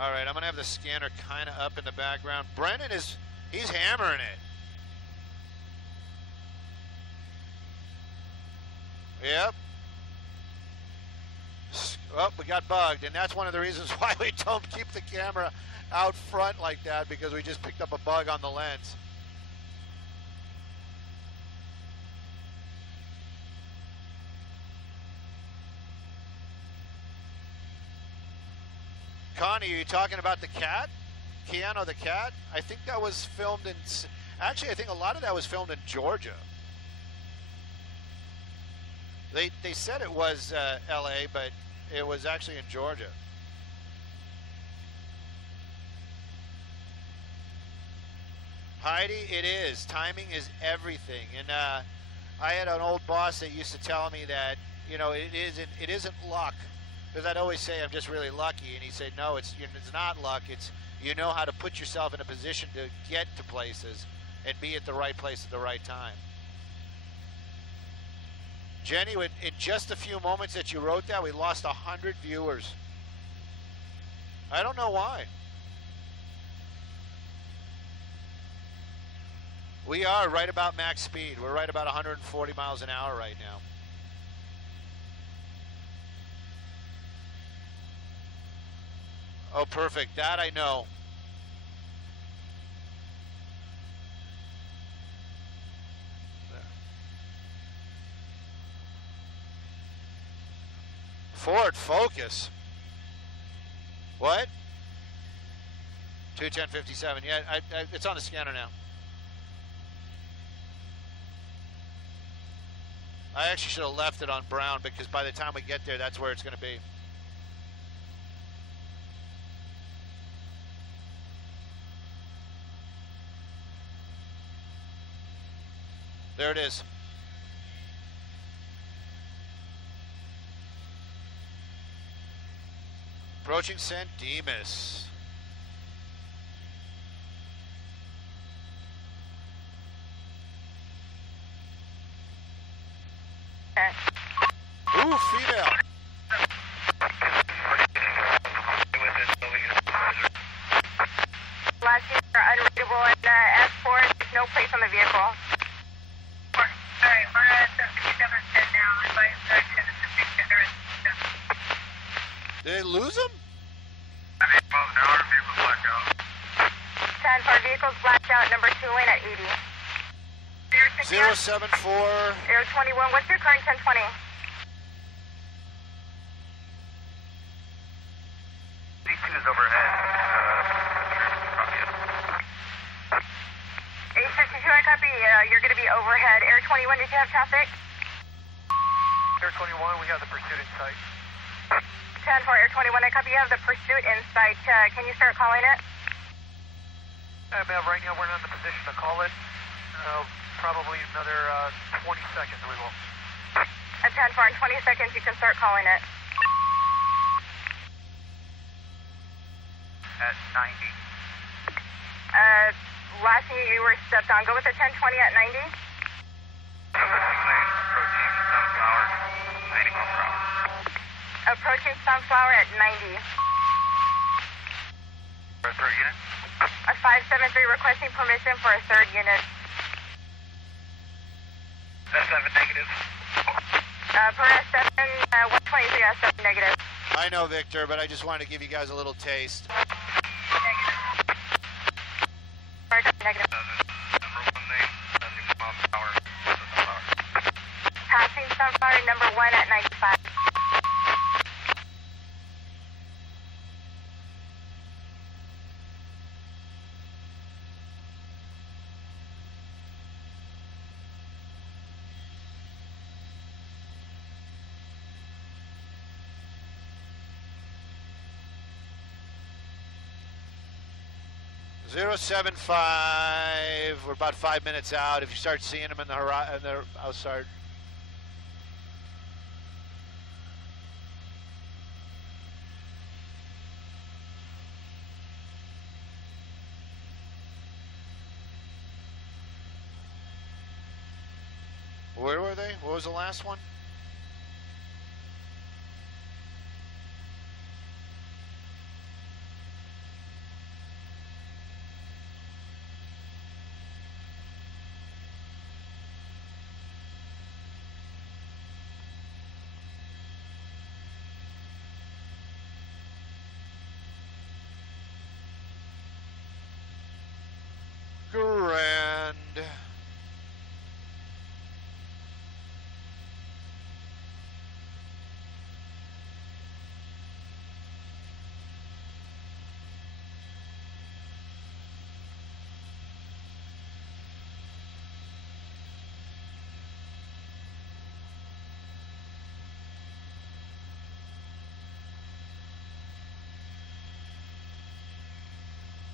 All right, I'm going to have the scanner kind of up in the background. Brennan he's hammering it. Yep. Oh, we got bugged, and that's one of the reasons why we don't keep the camera out front like that, because we just picked up a bug on the lens. Connie, are you talking about the cat? Keanu the cat? I think that was filmed in... Actually, I think a lot of that was filmed in Georgia. They said it was L.A., but it was actually in Georgia. Heidi, it is. Timing is everything. And I had an old boss that used to tell me that, you know, it isn't luck. Because I'd always say I'm just really lucky, and he'd say, no, it's not luck. It's you know how to put yourself in a position to get to places and be at the right place at the right time. Jenny, in just a few moments that you wrote that, we lost 100 viewers. I don't know why. We are right about max speed. We're right about 140 miles an hour right now. Oh, perfect. That I know. Ford Focus. What? 21057. Yeah, it's on the scanner now. I actually should have left it on brown, because by the time we get there, that's where it's going to be. There it is. Approaching San Dimas. Ooh, female. Last year, unreadable and S4, there's no place on the vehicle. Alright, we're at 5710 now. Advise direction is the big center. Did they lose him? I mean, well, now our vehicle's blacked out. 10 for vehicles blacked out, number 2 lane at 80. 074. Air 21, what's your current 1020? D2 is overhead. 852, I copy. You're going to be overhead. Air 21, did you have traffic? Air 21, we have the pursuit in sight. 10 for Air 21, I copy. You have the pursuit in sight. Can you start calling it? Ma'am, right now we're not in the position to call it. Probably another 20 seconds we will. At 10 for in 20 seconds, you can start calling it. At 90. Last thing you were stepped on. Go with the 1020 at 90. Approaching Sunflower, 90 miles per hour. Approaching Sunflower at 90. For a third unit? A 573 requesting permission for a third unit. S7 negative. Per S7, 123 S7 negative. I know, Victor, but I just wanted to give you guys a little taste. Negative. Number 1 lane, 70 miles per hour. Passing Sunflower, number 1 at 95. Zero 075. We're about 5 minutes out. If you start seeing them in the horizon, I'll start. Where were they? What was the last one?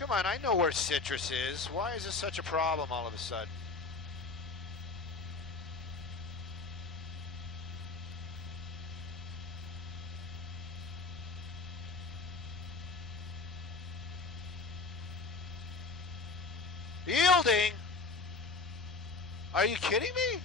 Come on, I know where Citrus is. Why is this such a problem all of a sudden? Yielding? Are you kidding me?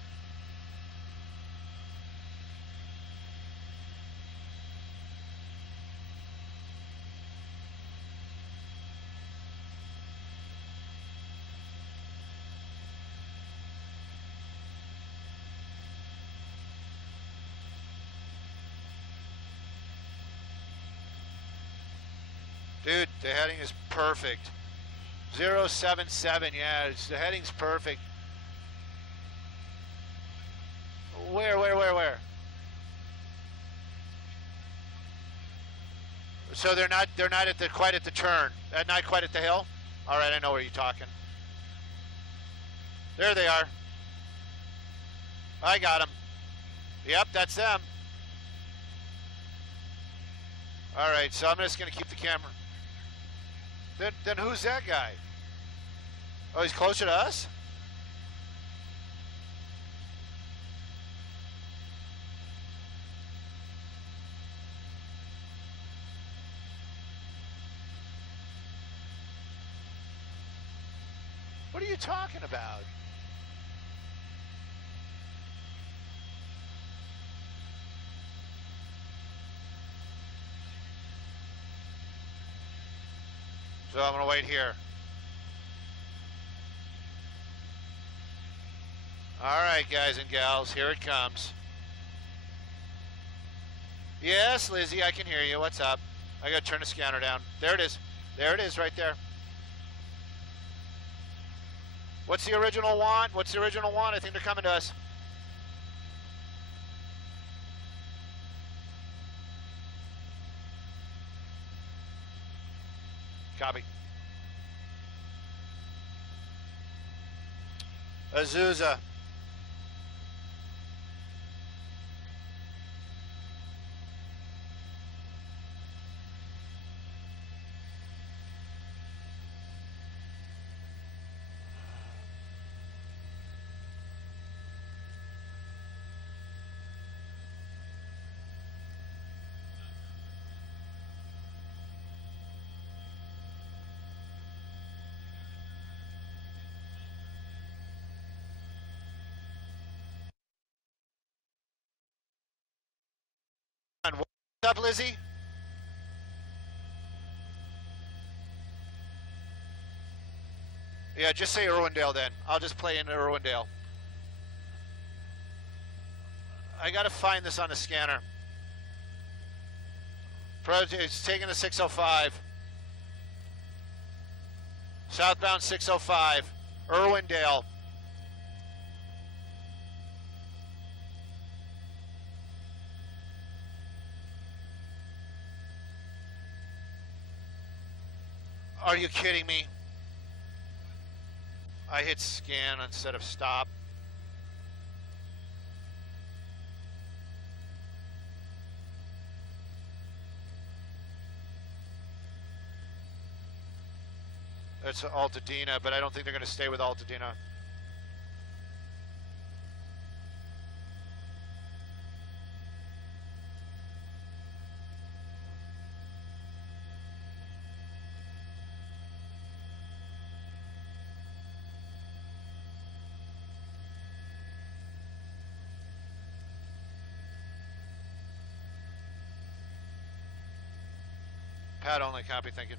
Dude, the heading is perfect. 077, yeah, the heading's perfect. Where? So they're not at the quite at the turn. Not quite at the hill? All right, I know where you're talking. There they are. I got them. Yep, that's them. All right, so I'm just going to keep the camera. Then who's that guy? Oh, he's closer to us? What are you talking about? So I'm going to wait here. All right, guys and gals, here it comes. Yes, Lizzie, I can hear you. What's up? I got to turn the scanner down. There it is. There it is right there. What's the original want? What's the original want? I think they're coming to us. Copy. Azusa. What's up, Lizzie? Yeah, just say Irwindale then. I'll just play into Irwindale. I gotta find this on the scanner. It's taking the 605. Southbound 605. Irwindale. Are you kidding me? I hit scan instead of stop. That's Altadena, but I don't think they're going to stay with Altadena. Pat only, copy, thank you.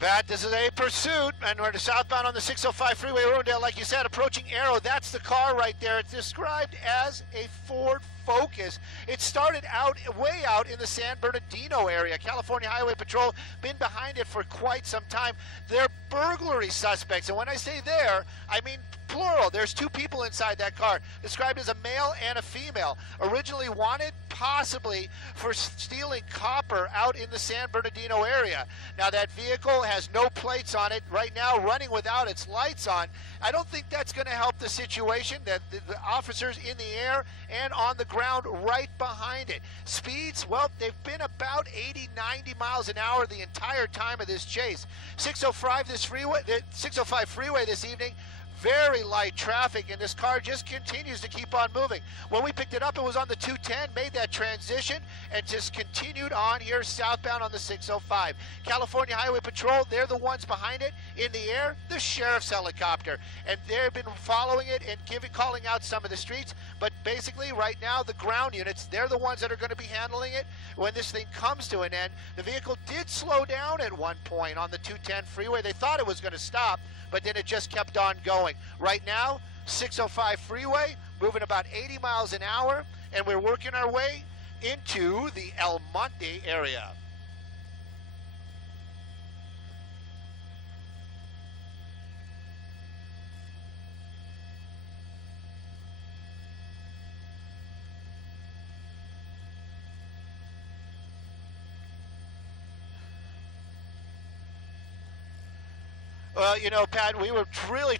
Pat, this is a pursuit, and we're southbound on the 605 freeway, Irwindale, like you said, approaching Arrow. That's the car right there. It's described as a Ford focus. It started out way out in the San Bernardino area. California Highway Patrol been behind it for quite some time. They're burglary suspects, and when I say there, I mean plural. There's two people inside that car, described as a male and a female. Originally wanted possibly for stealing copper out in the San Bernardino area. Now that vehicle has no plates on it right now, running without its lights on. I don't think that's going to help the situation. That the officers in the air and on the ground right behind it. Speeds, well, they've been about 80, 90 miles an hour the entire time of this chase. 605 freeway this evening. Very light traffic, and this car just continues to keep on moving. When we picked it up, it was on the 210, made that transition, and just continued on here southbound on the 605. California Highway Patrol, they're the ones behind it. In the air, the sheriff's helicopter. And they've been following it and calling out some of the streets. But basically, right now, the ground units, they're the ones that are going to be handling it when this thing comes to an end. The vehicle did slow down at one point on the 210 freeway. They thought it was going to stop, but then it just kept on going. Right now, 605 freeway, moving about 80 miles an hour, and we're working our way into the El Monte area. Well, you know, Pat, we were really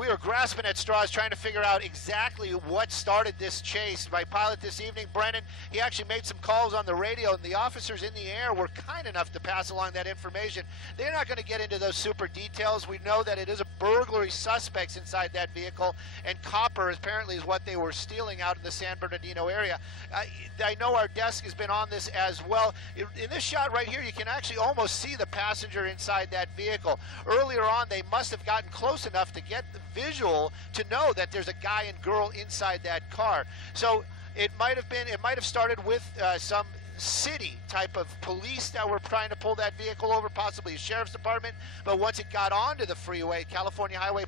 we were grasping at straws trying to figure out exactly what started this chase. My pilot this evening, Brennan, he actually made some calls on the radio, and the officers in the air were kind enough to pass along that information. They're not going to get into those super details. We know that it is a burglary suspects inside that vehicle, and copper apparently is what they were stealing out in the San Bernardino area. I know our desk has been on this as well. In this shot right here, you can actually almost see the passenger inside that vehicle. Earlier on, they must have gotten close enough to get the visual to know that there's a guy and girl inside that car. So it might have started with some city type of police that were trying to pull that vehicle over, possibly a sheriff's department. But once it got onto the freeway, California Highway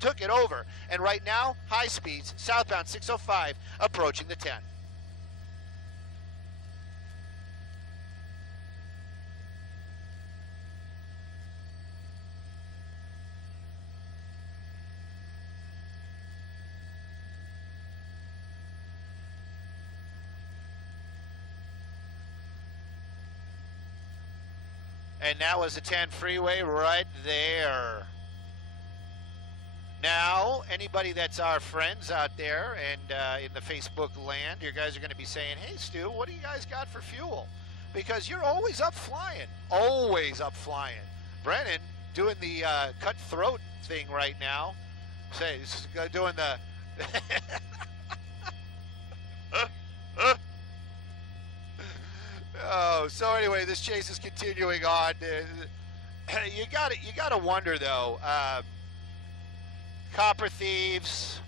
took it over. And right now, high speeds, southbound 605, approaching the 10. And that was the 10 freeway right there. Now, anybody that's our friends out there and in the Facebook land, you guys are going to be saying, hey, Stu, what do you guys got for fuel? Because you're always up flying. Always up flying. Brennan doing the cutthroat thing right now. Say, he's doing the... Oh, so anyway, this chase is continuing on. You gotta wonder though. Copper thieves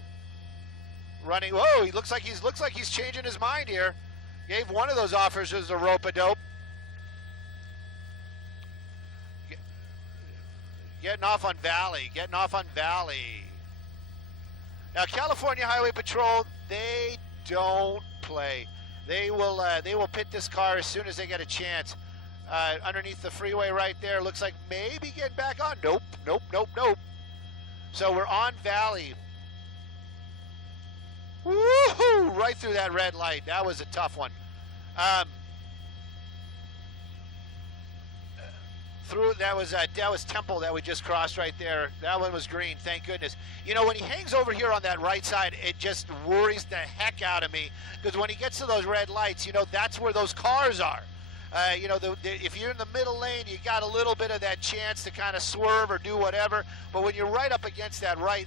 running. Whoa, he looks like he's changing his mind here. Gave one of those officers a rope-a-dope. Getting off on Valley. Now, California Highway Patrol, they don't play. They will pit this car as soon as they get a chance. Underneath the freeway right there, looks like maybe getting back on. Nope. So we're on Valley. Woohoo! Right through that red light. That was a tough one. That was Temple that we just crossed right there. That one was green, thank goodness. You know, when he hangs over here on that right side, it just worries the heck out of me, because when he gets to those red lights, you know, that's where those cars are. You know, if you're in the middle lane, you got a little bit of that chance to kind of swerve or do whatever. But when you're right up against that right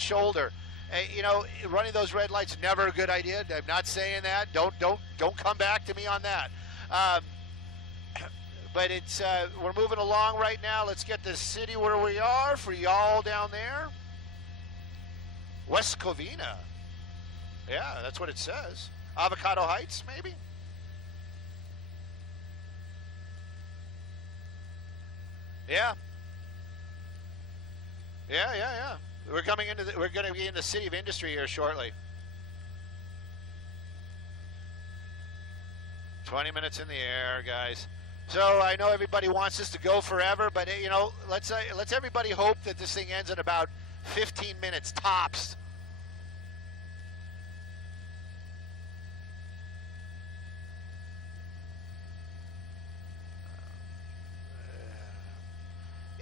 shoulder, you know, running those red lights, never a good idea. I'm not saying that. Don't come back to me on that. But it's we're moving along right now. Let's get the city where we are for y'all down there. West Covina. Yeah, that's what it says. Avocado Heights, maybe? Yeah. We're going to be in the city of industry here shortly. 20 minutes in the air, guys. So I know everybody wants this to go forever, but you know, let's everybody hope that this thing ends in about 15 minutes tops.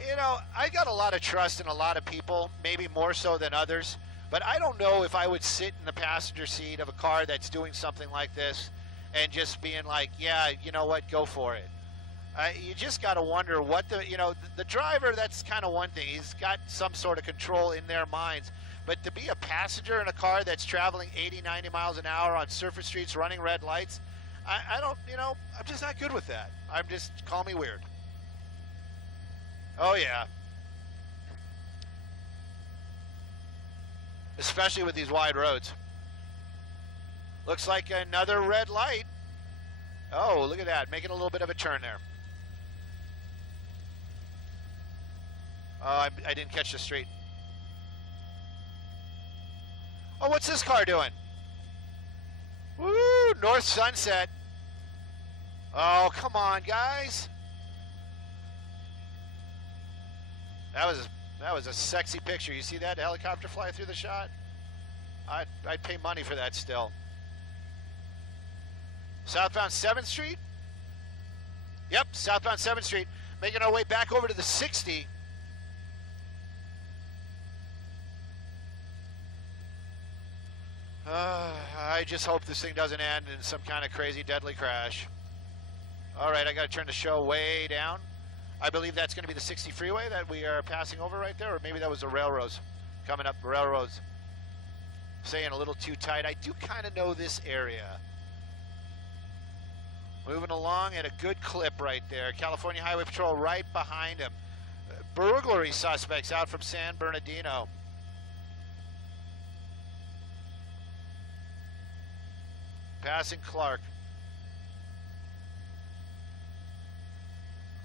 You know, I got a lot of trust in a lot of people, maybe more so than others, but I don't know if I would sit in the passenger seat of a car that's doing something like this and just being like, yeah, you know what, go for it. You just got to wonder what the driver, that's kind of one thing. He's got some sort of control in their minds. But to be a passenger in a car that's traveling 80, 90 miles an hour on surface streets running red lights, I don't, I'm just not good with that. Call me weird. Oh, yeah. Especially with these wide roads. Looks like another red light. Oh, look at that. Making a little bit of a turn there. Oh, I didn't catch the street. Oh, what's this car doing? Woo! North Sunset. Oh, come on, guys. That was a sexy picture. You see that helicopter fly through the shot? I'd pay money for that still. Southbound 7th Street? Yep, southbound 7th Street. Making our way back over to the 60. I just hope this thing doesn't end in some kind of crazy deadly crash. All right, I got to turn the show way down. I believe that's going to be the 60 freeway that we are passing over right there, or maybe that was the railroads coming up. Railroads saying a little too tight. I do kind of know this area. Moving along at a good clip right there. California Highway Patrol right behind him. Burglary suspects out from San Bernardino. Passing Clark.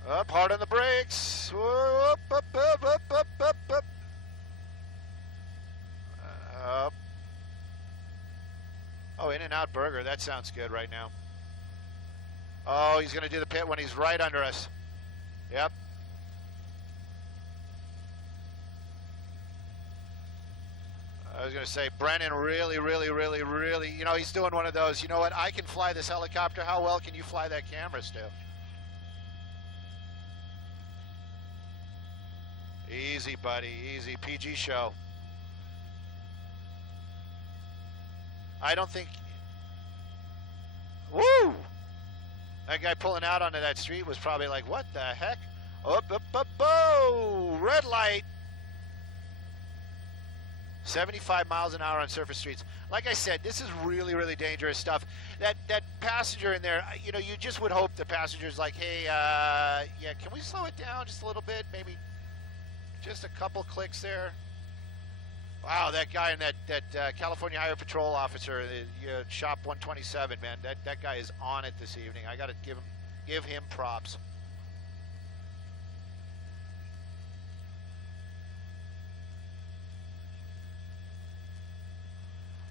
Up, hard on the brakes. Whoop, up, up, up, up, up, up. Up. Oh, In-N-Out Burger. That sounds good right now. Oh, he's going to do the pit when he's right under us. Yep. I was going to say, Brennan really, he's doing one of those, you know what, I can fly this helicopter. How well can you fly that camera, Stu? Easy, buddy, easy. PG show. I don't think... Woo! That guy pulling out onto that street was probably like, what the heck? Up, up, up, oh! Red light! 75 miles an hour on surface streets. Like I said, this is really dangerous stuff. That passenger in there, you just would hope the passenger's like, hey, yeah, can we slow it down just a little bit? Maybe just a couple clicks there. Wow, that guy and that California Highway Patrol officer, Shop 127, man, that guy is on it this evening. I got to give him props.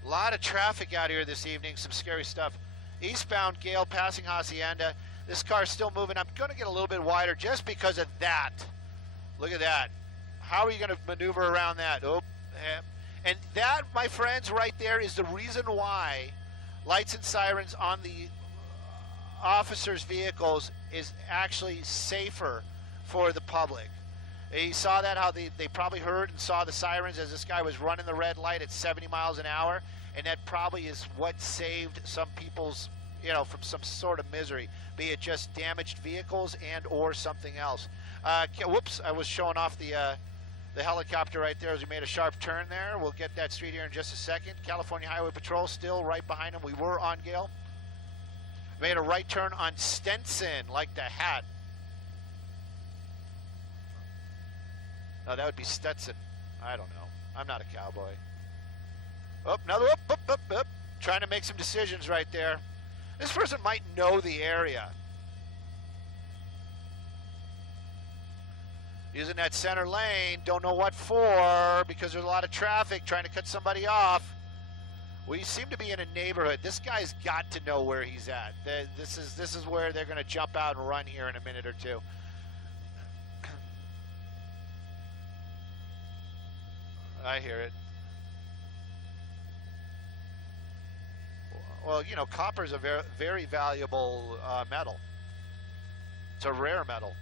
A lot of traffic out here this evening, some scary stuff. Eastbound Gale passing Hacienda. This car's still moving. I'm going to get a little bit wider just because of that. Look at that. How are you going to maneuver around that? Oh, and that, my friends, right there is the reason why lights and sirens on the officers' vehicles is actually safer for the public. You saw that, how they probably heard and saw the sirens as this guy was running the red light at 70 miles an hour, and that probably is what saved some people's, from some sort of misery, be it just damaged vehicles and or something else. Whoops, I was showing off the helicopter right there as we made a sharp turn there. We'll get that street here in just a second. California Highway Patrol still right behind him. We were on Gale. Made a right turn on Stenson, like the hat. No, that would be Stetson. I don't know. I'm not a cowboy. Oh, another up. Trying to make some decisions right there. This person might know the area. Using that center lane, don't know what for, because there's a lot of traffic trying to cut somebody off. We seem to be in a neighborhood. This guy's got to know where he's at. This is where they're going to jump out and run here in a minute or two. I hear it. Well, you know, copper is a very, very valuable metal. It's a rare metal.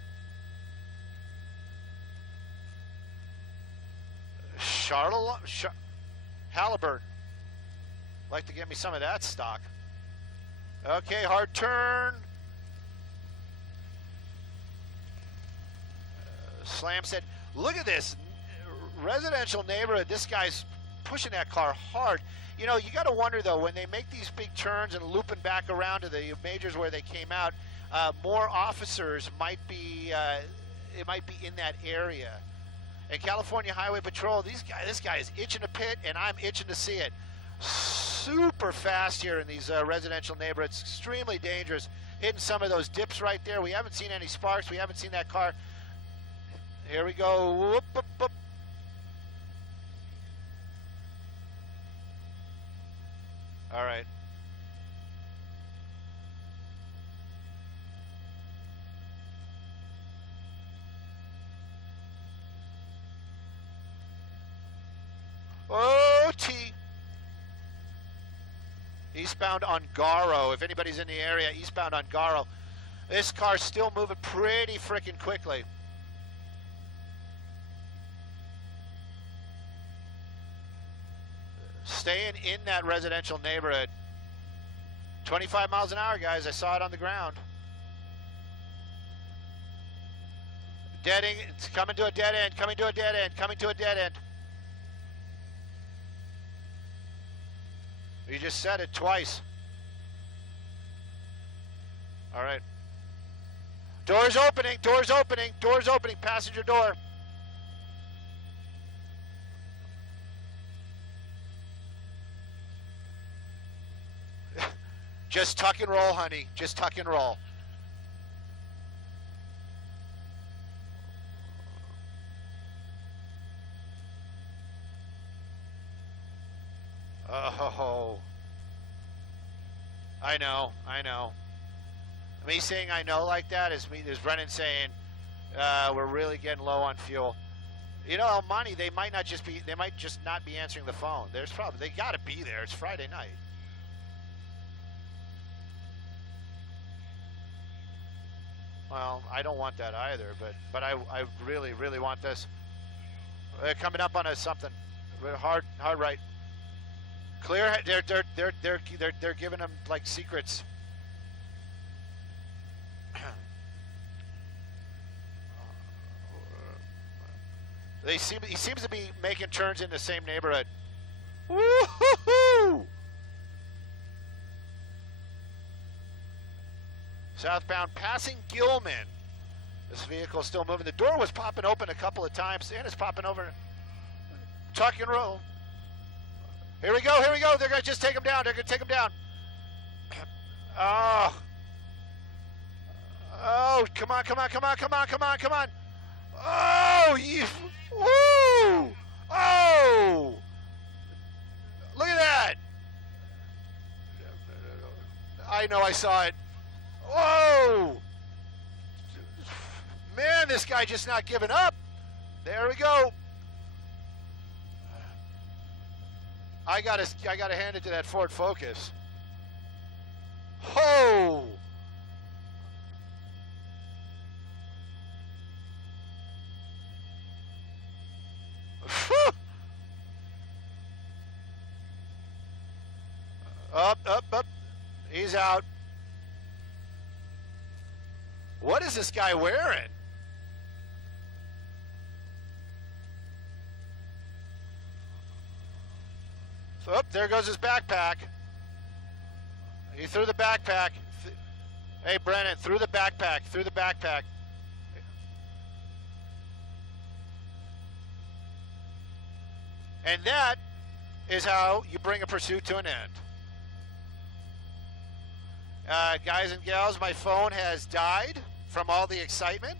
Halliburton. Like to get me some of that stock. Okay, hard turn. Slam said, look at this residential neighborhood. This guy's pushing that car hard. You know, you got to wonder, though, when they make these big turns and looping back around to the majors where they came out, more officers might be, it might be in that area. And California Highway Patrol, this guy is itching to pit, and I'm itching to see it. Super fast here in these residential neighborhoods, extremely dangerous. Hitting some of those dips right there. We haven't seen any sparks. We haven't seen that car. Here we go. Whoop, whoop, whoop. All right. Oh, T. Eastbound on Garo. If anybody's in the area, eastbound on Garo. This car's still moving pretty freaking quickly. Staying in that residential neighborhood. 25 miles an hour, guys. I saw it on the ground. Deading. It's coming to a dead end. Coming to a dead end. Coming to a dead end. You just said it twice. All right. Doors opening. Doors opening. Doors opening. Passenger door. Just tuck and roll, honey. Just tuck and roll. Oh. I know. Me saying I know like that is Brennan saying we're really getting low on fuel. You know, El Monte, they might just not be answering the phone. They gotta be there. It's Friday night. Well, I don't want that either, but I really, really want this. They're coming up on us something. Hard right. Clear. They're giving them like secrets. He seems to be making turns in the same neighborhood. Woo-hoo-hoo! Southbound passing Gilman. This vehicle is still moving. The door was popping open a couple of times, and it's popping over. Tuck and roll. Here we go. They're going to just take him down. Oh, come on. Oh, you. Woo! Oh! Look at that. I know, I saw it. Whoa! Man, this guy just not giving up. There we go. I gotta hand it to that Ford Focus. Ho! Up. He's out. What is this guy wearing? So, there goes his backpack. He threw the backpack. Hey, Brennan, threw the backpack. And that is how you bring a pursuit to an end. Guys and gals, my phone has died from all the excitement.